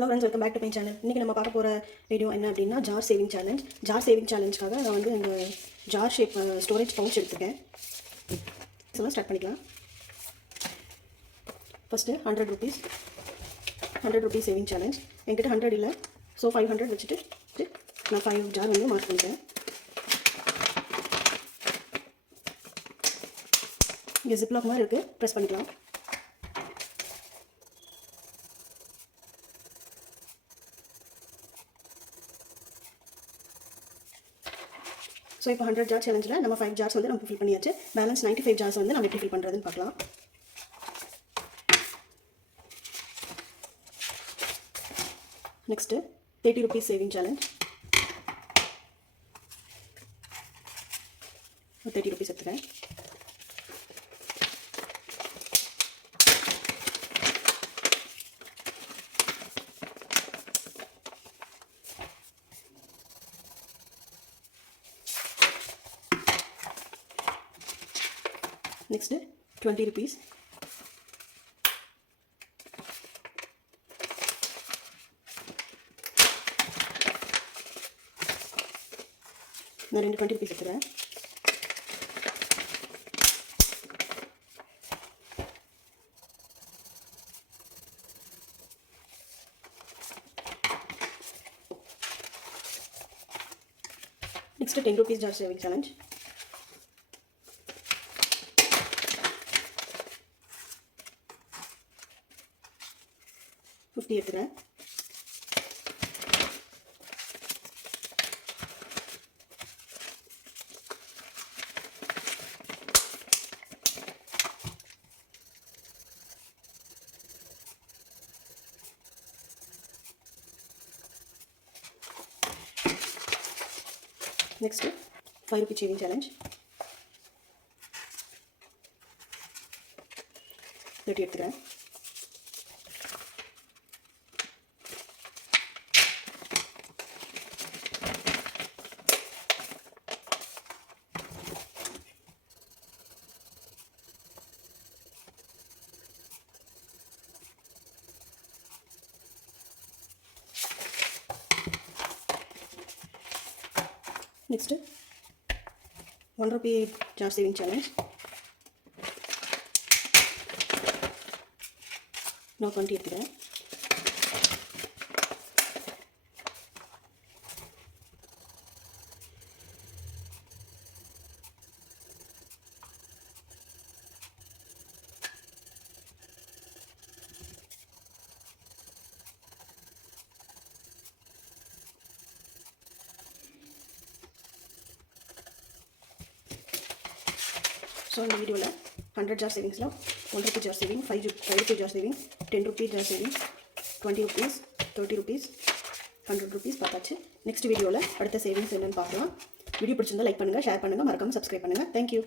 Hello friends, welcome back to my channel. இன்றைக்கி நம்ம பார்க்க போகிற வீடியோ என்ன அப்படின்னா jar saving challenge. Jar saving சேலஞ்சுக்காக நான் வந்து இந்த ஜார் ஷேப் ஸ்டோரேஜ் பவுச் எடுத்துருக்கேன். இதெல்லாம் ஸ்டார்ட் பண்ணிக்கலாம். ஃபஸ்ட்டு 100 ருபீஸ் சேவிங் சேலஞ்ச். என்கிட்ட 100 இல்லை, ஸோ 500 வச்சுட்டு நான் 5 ஜார் வந்து மார்க் பண்ணிட்டேன். இங்கே ஜிப்லாக் மாதிரி இருக்குது, ப்ரெஸ் பண்ணிக்கலாம். ஸோ இப்போ 100 ஜார் சேலஞ்சில் நம்ம 5 ஜார்ஸ் வந்து நம்ம ஃபில் பண்ணியாச்சு. பேலன்ஸ் 95 ஜார்ஸ் வந்து நம்ம எப்படி ஃபில் பண்ணுறதுன்னு பார்க்கலாம். நெக்ஸ்ட்டு 30 ருபீஸ் சேவிங் சேலஞ்ச். 30 ருபீஸ் எடுத்துக்கிறேன். Next 20 rupees. நான் 20 rupees எடுத்துறேன். Next 10 rupees jar saving challenge. எடுத்துக்கிறேன். நெக்ஸ்ட் 5 rupee saving challenge. 30 எடுத்துக்கிறேன். Next 1 rupee jar saving challenge. நான் 20 எடுத்துக்கிறேன். ஸோ இந்த வீடியோவில் 100 ஜார் சேவிங்ஸில் 1 rupee jar saving, 5 rupee jar saving, 10 rupee jar saving, 20 rupees, 30 rupees, 100 rupees பார்த்தாச்சு. நெக்ஸ்ட் வீடியோவில் அடுத்த சேவிங்ஸ் என்னென்னு பார்க்கலாம். வீடியோ பிடிச்சிருந்தால் லைக் பண்ணுங்கள், ஷேர் பண்ணுங்கள், மறக்காமல் சப்ஸ்கிரைப் பண்ணுங்கள். தேங்க்யூ.